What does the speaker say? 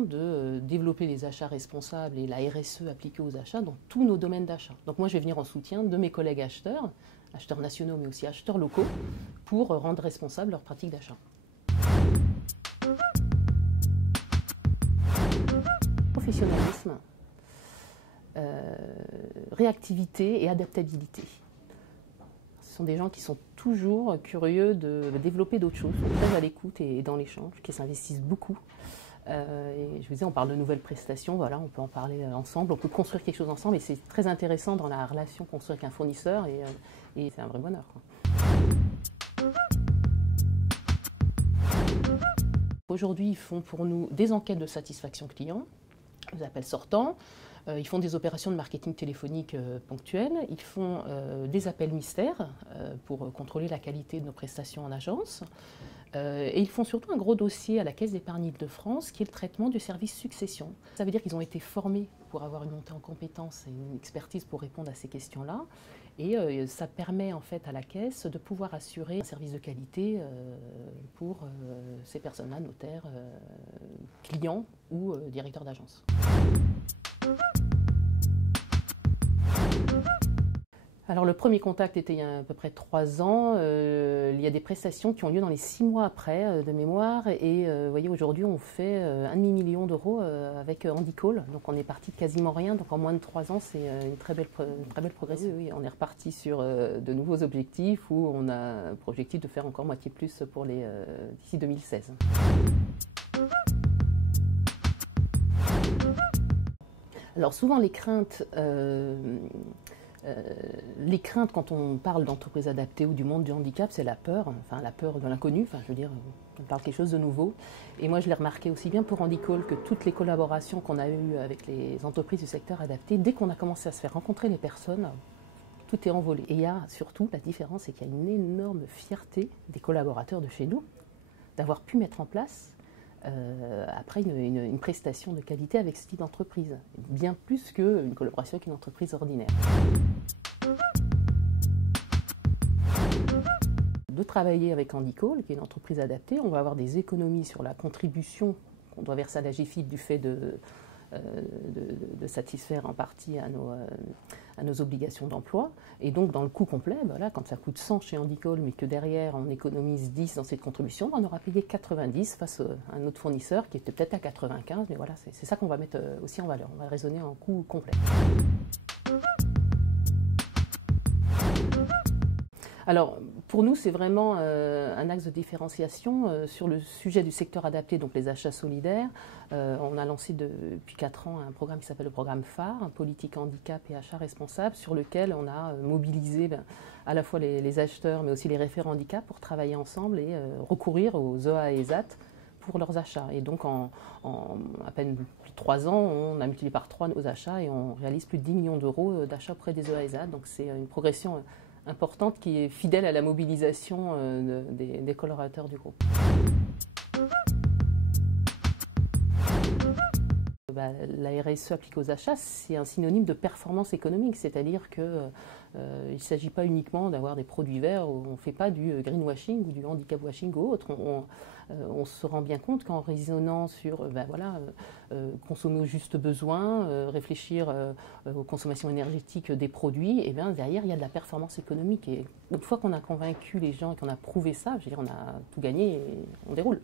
mission de développer les achats responsables et la RSE appliquée aux achats dans tous nos domaines d'achat. Donc moi, je vais venir en soutien de mes collègues acheteurs nationaux, mais aussi acheteurs locaux, pour rendre responsables leurs pratiques d'achat. Professionnalisme, réactivité et adaptabilité. Ce sont des gens qui sont toujours curieux de développer d'autres choses, très à l'écoute et dans l'échange, qui s'investissent beaucoup. Et je vous disais, on parle de nouvelles prestations, voilà, on peut en parler ensemble, on peut construire quelque chose ensemble, et c'est très intéressant dans la relation construire avec un fournisseur, et c'est un vrai bonheur, quoi. Aujourd'hui, ils font pour nous des enquêtes de satisfaction client, des appels sortants, ils font des opérations de marketing téléphonique ponctuelles, ils font des appels mystères pour contrôler la qualité de nos prestations en agence, et ils font surtout un gros dossier à la Caisse d'épargne Île-de-France qui est le traitement du service succession. Ça veut dire qu'ils ont été formés pour avoir une montée en compétences et une expertise pour répondre à ces questions-là, et ça permet en fait à la Caisse de pouvoir assurer un service de qualité pour ces personnes-là, notaires, clients ou directeurs d'agence. Alors le premier contact était il y a à peu près 3 ans. Il y a des prestations qui ont lieu dans les 6 mois après, de mémoire. Et vous voyez, aujourd'hui, on fait 1,5 million d'euros avec Handicall. Donc on est parti de quasiment rien. Donc en moins de 3 ans, c'est une très belle progression. Oui, on est reparti sur de nouveaux objectifs où on a pour objectif de faire encore moitié plus pour d'ici 2016. Alors souvent les craintes quand on parle d'entreprise adaptée ou du monde du handicap, c'est la peur de l'inconnu, je veux dire, on parle quelque chose de nouveau. Et moi je l'ai remarqué aussi bien pour Handicall que toutes les collaborations qu'on a eues avec les entreprises du secteur adapté, dès qu'on a commencé à se faire rencontrer les personnes, tout est envolé. Et il y a surtout, la différence, c'est qu'il y a une énorme fierté des collaborateurs de chez nous d'avoir pu mettre en place après une prestation de qualité avec ce type d'entreprise, bien plus qu'une collaboration avec une entreprise ordinaire. De travailler avec Handicall, qui est une entreprise adaptée, on va avoir des économies sur la contribution qu'on doit verser à la GIFIP du fait de satisfaire en partie à nos obligations d'emploi. Et donc dans le coût complet, voilà, quand ça coûte 100 chez Handicall, mais que derrière on économise 10 dans cette contribution, on aura payé 90 face à un autre fournisseur qui était peut-être à 95, mais voilà, c'est ça qu'on va mettre aussi en valeur. On va raisonner en coût complet. Alors, pour nous, c'est vraiment un axe de différenciation sur le sujet du secteur adapté, donc les achats solidaires. On a lancé depuis 4 ans un programme qui s'appelle le programme phare, politique handicap et achats responsables, sur lequel on a mobilisé à la fois les acheteurs, mais aussi les référents handicap pour travailler ensemble et recourir aux EA et ESAT pour leurs achats. Et donc, en à peine plus de 3 ans, on a multiplié par 3 nos achats et on réalise plus de 10 millions d'euros d'achats auprès des EA et ESAT. Donc, c'est une progression importante qui est fidèle à la mobilisation des collaborateurs du groupe. La RSE appliquée aux achats, c'est un synonyme de performance économique, c'est-à-dire qu'il ne s'agit pas uniquement d'avoir des produits verts, on ne fait pas du greenwashing ou du handicap washing ou autre. On se rend bien compte qu'en raisonnant sur consommer au juste besoin, réfléchir aux consommations énergétiques des produits, et bien derrière il y a de la performance économique. Et une fois qu'on a convaincu les gens et qu'on a prouvé ça, je veux dire, on a tout gagné et on déroule.